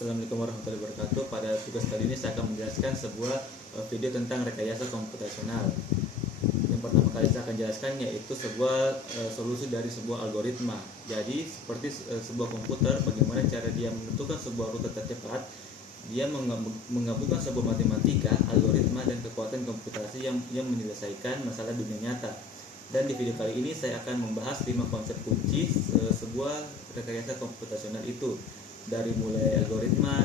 Assalamualaikum warahmatullahi wabarakatuh. Pada tugas kali ini saya akan menjelaskan sebuah video tentang rekayasa komputasional. Yang pertama kali saya akan jelaskan yaitu sebuah solusi dari sebuah algoritma. Jadi seperti sebuah komputer, bagaimana cara dia menentukan sebuah rute tercepat. Dia menggabungkan sebuah matematika, algoritma, dan kekuatan komputasi yang menyelesaikan masalah dunia nyata. Dan di video kali ini saya akan membahas 5 konsep kunci sebuah rekayasa komputasional itu, dari mulai algoritma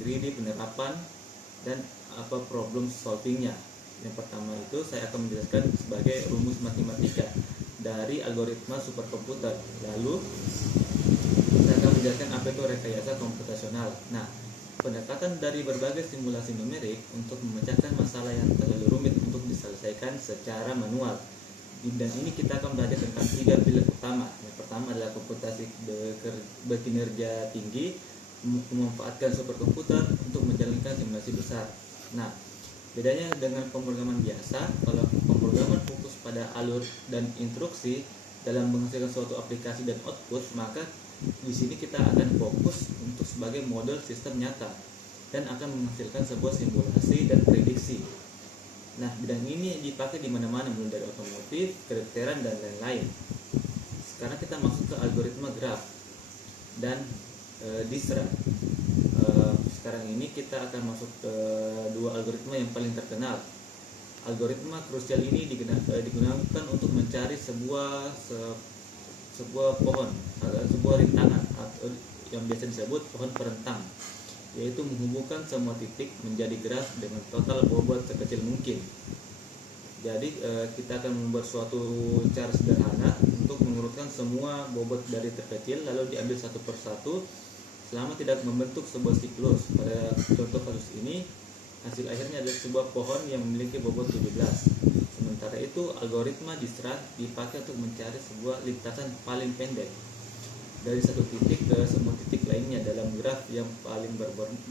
greedy, penerapan, dan apa problem solvingnya. Yang pertama itu saya akan menjelaskan sebagai rumus matematika dari algoritma superkomputer. Lalu saya akan menjelaskan apa itu rekayasa komputasional. Nah, pendekatan dari berbagai simulasi numerik untuk memecahkan masalah yang terlalu rumit untuk diselesaikan secara manual. Di bidang ini kita akan belajar tentang 3 pilar utama. Yang pertama adalah komputasi berkinerja tinggi, memanfaatkan superkomputer untuk menjalankan simulasi besar. Nah, bedanya dengan pemrograman biasa, kalau pemrograman fokus pada alur dan instruksi dalam menghasilkan suatu aplikasi dan output, maka di sini kita akan fokus untuk sebagai model sistem nyata dan akan menghasilkan sebuah simulasi dan prediksi. Nah, bidang ini dipakai di mana-mana, mulai dari otomotif, kedokteran, dan lain-lain. Sekarang kita masuk ke algoritma graf dan distra. Sekarang ini kita akan masuk ke 2 algoritma yang paling terkenal. Algoritma krusial ini digunakan untuk mencari sebuah pohon, sebuah rintangan atau yang biasa disebut pohon perentang, yaitu menghubungkan semua titik menjadi graf dengan total bobot sekecil mungkin. Jadi kita akan membuat suatu cara sederhana untuk mengurutkan semua bobot dari terkecil lalu diambil satu persatu selama tidak membentuk sebuah siklus. Pada contoh kasus ini hasil akhirnya adalah sebuah pohon yang memiliki bobot 17. Sementara itu algoritma distra dipakai untuk mencari sebuah lintasan paling pendek dari satu titik ke semua titik lainnya dalam graf yang paling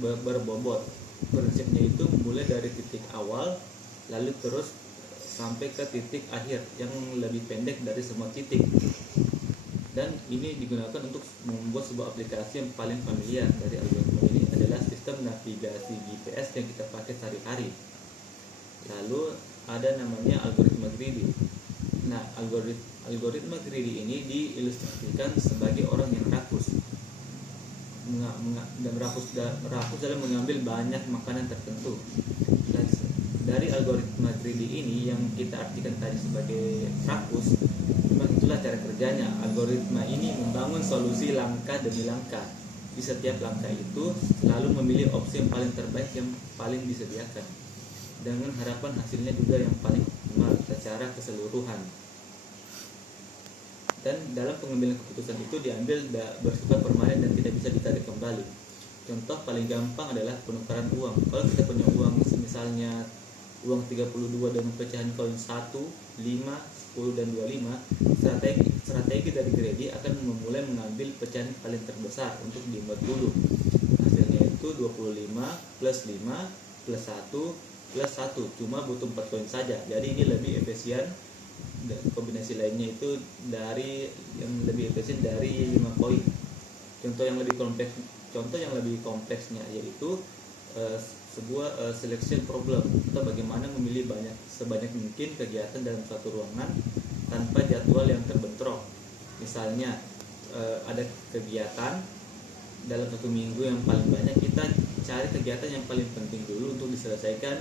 berbobot. Prinsipnya itu mulai dari titik awal lalu terus sampai ke titik akhir yang lebih pendek dari semua titik. Dan ini digunakan untuk membuat sebuah aplikasi yang paling familiar dari algoritma ini adalah sistem navigasi GPS yang kita pakai sehari-hari. Lalu ada namanya algoritma greedy. Nah, algoritma greedy ini diilustrasikan sebagai orang yang rakus. Dan rakus dalam mengambil banyak makanan tertentu. Dari algoritma greedy ini yang kita artikan tadi sebagai rakus, memang itulah cara kerjanya. Algoritma ini membangun solusi langkah demi langkah. Di setiap langkah itu selalu memilih opsi yang paling terbaik yang paling disediakan, dengan harapan hasilnya juga yang paling optimal secara keseluruhan. Dan dalam pengambilan keputusan itu diambil bersifat permanen dan tidak bisa ditarik kembali. Contoh paling gampang adalah penukaran uang. Kalau kita punya uang misalnya uang 32 dengan pecahan koin 1, 5, 10, dan 25, strategi dari greedy akan memulai mengambil pecahan paling terbesar untuk dibuat dulu. Hasilnya itu 25 plus 5 plus 1 plus 1, cuma butuh 4 koin saja. Jadi ini lebih efisien. Kombinasi lainnya itu yang lebih efisien dari 5 koin. Contoh yang lebih kompleksnya yaitu sebuah selection problem, atau bagaimana memilih sebanyak mungkin kegiatan dalam suatu ruangan tanpa jadwal yang terbentrok. Misalnya ada kegiatan dalam 1 minggu yang paling banyak, kita cari kegiatan yang paling penting dulu untuk diselesaikan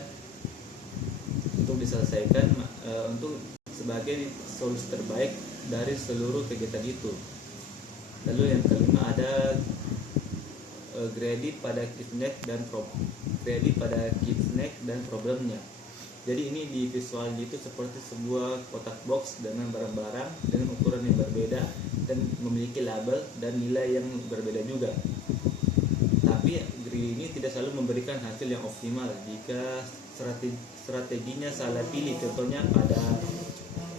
untuk sebagai solusi terbaik dari seluruh kegiatan itu. Lalu yang kelima ada greedy pada Kitsnack dan problemnya. Jadi ini di visual itu seperti sebuah kotak box dengan barang-barang dengan ukuran yang berbeda dan memiliki label dan nilai yang berbeda juga. Tapi greedy ini tidak selalu memberikan hasil yang optimal jika strateginya salah pilih. Contohnya pada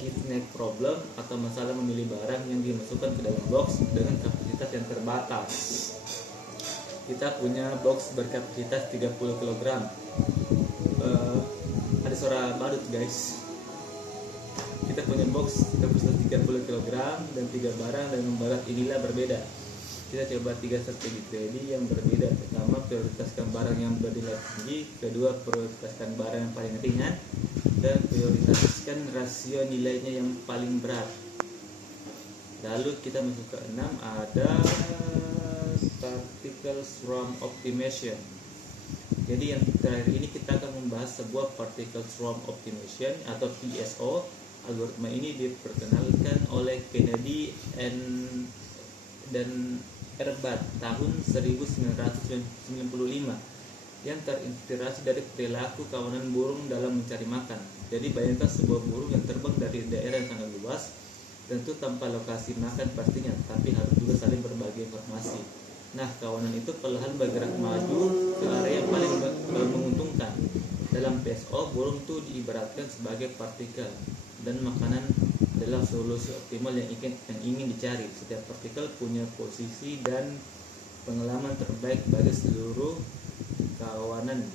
Kitsnack problem atau masalah memilih barang yang dimasukkan ke dalam box dengan kapasitas yang terbatas. Kita punya box berkapasitas 30 kg. Ada suara badut guys. Kita punya box kapasitas 30 kg dan 3 barang dengan berat inilah berbeda. kita coba 3 strategi trading yang berbeda. Pertama, prioritaskan barang yang bernilai tinggi. Kedua, prioritaskan barang yang paling ringan. Dan prioritaskan rasio nilainya yang paling berat. Lalu kita masuk ke 6, ada particle swarm optimization. Jadi yang terakhir ini kita akan membahas sebuah particle swarm optimization atau PSO. Algoritma ini diperkenalkan oleh Kennedy dan Erbat tahun 1995 yang terinspirasi dari perilaku kawanan burung dalam mencari makan. Jadi bayangkan sebuah burung yang terbang dari daerah yang sangat luas, tentu tanpa lokasi makan pastinya, tapi harus juga saling berbagi informasi. Nah, kawanan itu perlahan bergerak maju ke area yang paling menguntungkan. Dalam PSO, burung itu diibaratkan sebagai partikel, dan makanan adalah solusi optimal yang ingin dicari. Setiap partikel punya posisi dan pengalaman terbaik bagi seluruh kawanan.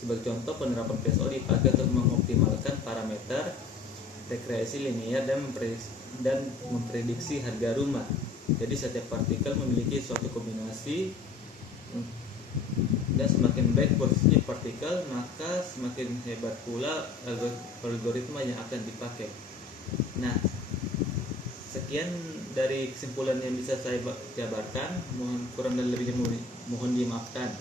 Sebagai contoh, penerapan PSO dipakai untuk mengoptimalkan parameter regresi linear dan memprediksi harga rumah. Jadi setiap partikel memiliki suatu kombinasi, dan semakin baik posisi partikel, maka semakin hebat pula algoritma yang akan dipakai. Nah, sekian dari kesimpulan yang bisa saya jabarkan. Mohon kurang dan lebihnya mohon dimaafkan.